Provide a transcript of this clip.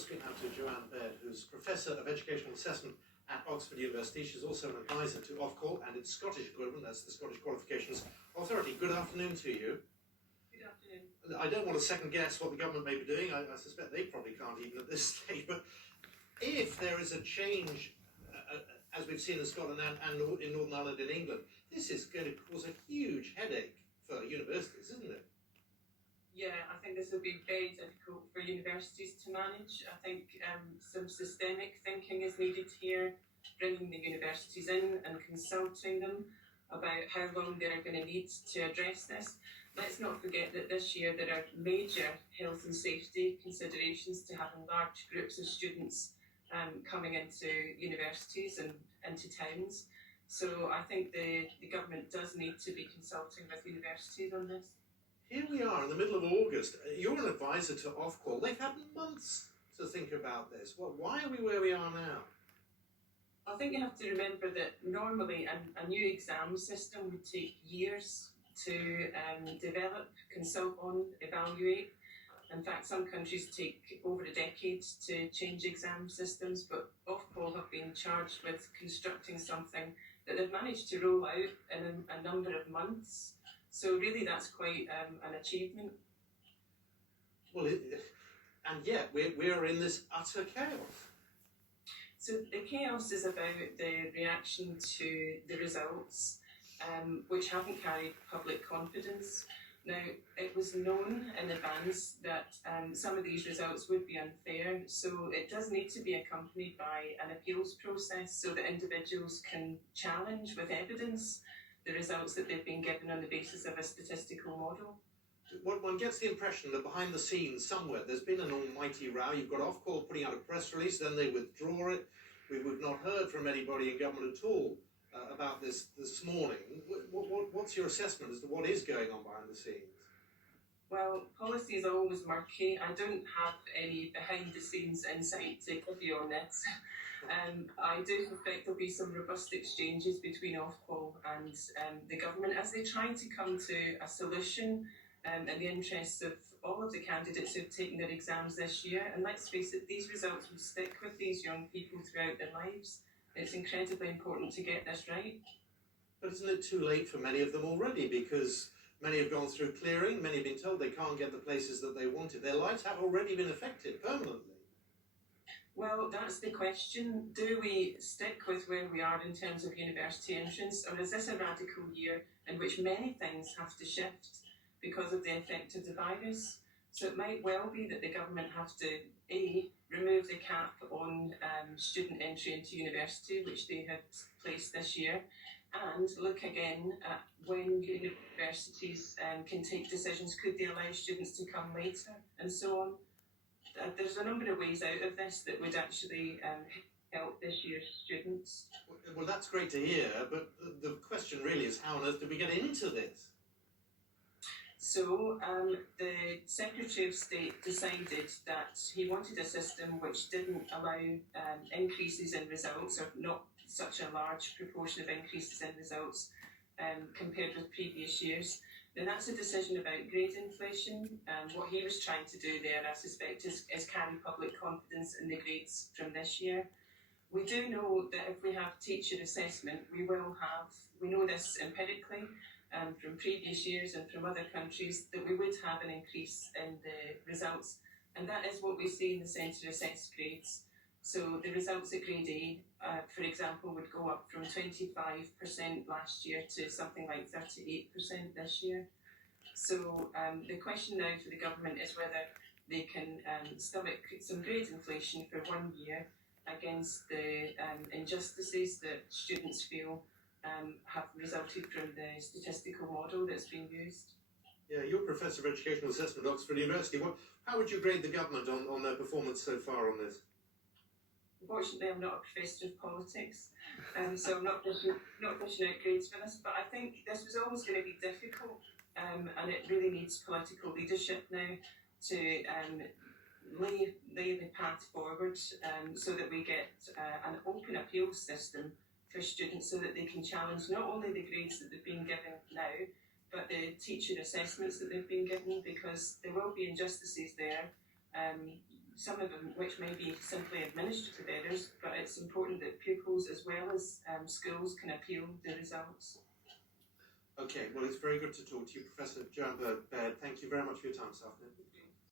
just been out to Joanne Baird, who's Professor of Educational Assessment at Oxford University. She's also an advisor to Ofqual and its Scottish equivalent, that's the Scottish Qualifications Authority. Good afternoon to you. Good afternoon. I don't want to second guess what the government may be doing. I suspect they probably can't even at this stage. But if there is a change, as we've seen in Scotland and in Northern Ireland and England, this is going to cause a huge headache for universities, isn't it? Yeah, I think this will be very difficult for universities to manage. I think some systemic thinking is needed here, bringing the universities in and consulting them about how long they're going to need to address this. Let's not forget that this year there are major health and safety considerations to having large groups of students coming into universities and into towns. So I think the government does need to be consulting with universities on this. Here we are in the middle of August. You're an advisor to Ofqual. They've had months to think about this. Well, why are we where we are now? I think you have to remember that normally a new exam system would take years to develop, consult on, evaluate. In fact, some countries take over a decade to change exam systems, but Ofqual have been charged with constructing something that they've managed to roll out in a number of months. So really that's quite an achievement. Well, and yet we're in this utter chaos. So the chaos is about the reaction to the results, which haven't carried public confidence. Now, it was known in advance that some of these results would be unfair, so it does need to be accompanied by an appeals process so that individuals can challenge with evidence the results that they've been given on the basis of a statistical model. One gets the impression that behind the scenes somewhere there's been an almighty row. You've got Ofqual putting out a press release, then they withdraw it. We've not heard from anybody in government at all about this morning. What's your assessment as to what is going on behind the scenes? Well, policy is always murky. I don't have any behind-the-scenes insight to give you on this. I do suspect there'll be some robust exchanges between Ofqual and the government as they try to come to a solution in the interests of all of the candidates who've taken their exams this year. And let's face it, these results will stick with these young people throughout their lives. It's incredibly important to get this right. But isn't it too late for many of them already? Because many have gone through clearing, many have been told they can't get the places that they wanted. Their lives have already been affected permanently. Well, that's the question. Do we stick with where we are in terms of university entrance, or is this a radical year in which many things have to shift because of the effect of the virus? So it might well be that the government have to, A, remove the cap on student entry into university, which they had placed this year, and look again at when universities can take decisions. Could they allow students to come later, and so on? There's a number of ways out of this that would actually help this year's students. Well, that's great to hear, but the question really is how on earth did we get into this? So the Secretary of State decided that he wanted a system which didn't allow increases in results, or not such a large proportion of increases in results compared with previous years. Now that's a decision about grade inflation. What he was trying to do there, I suspect, is carry public confidence in the grades from this year. We do know that if we have teacher assessment, we know this empirically from previous years and from other countries, that we would have an increase in the results. And that is what we see in the centre assessed grades. So the results at grade A, for example, would go up from 25% last year to something like 38% this year. So the question now for the government is whether they can stomach some grade inflation for 1 year against the injustices that students feel have resulted from the statistical model that's been used. Yeah, you're Professor of Educational Assessment at Oxford University. How would you grade the government on their performance so far on this? Unfortunately, I'm not a professor of politics, so I'm not dishing out grades for this, but I think this was always going to be difficult, and it really needs political leadership now to lay the path forward so that we get an open appeals system for students so that they can challenge not only the grades that they've been given now, but the teacher assessments that they've been given, because there will be injustices there. some of them which may be simply administrative errors, but it's important that pupils as well as schools can appeal the results. Okay, well, it's very good to talk to you, Professor Joan Baird. Thank you very much for your time this afternoon.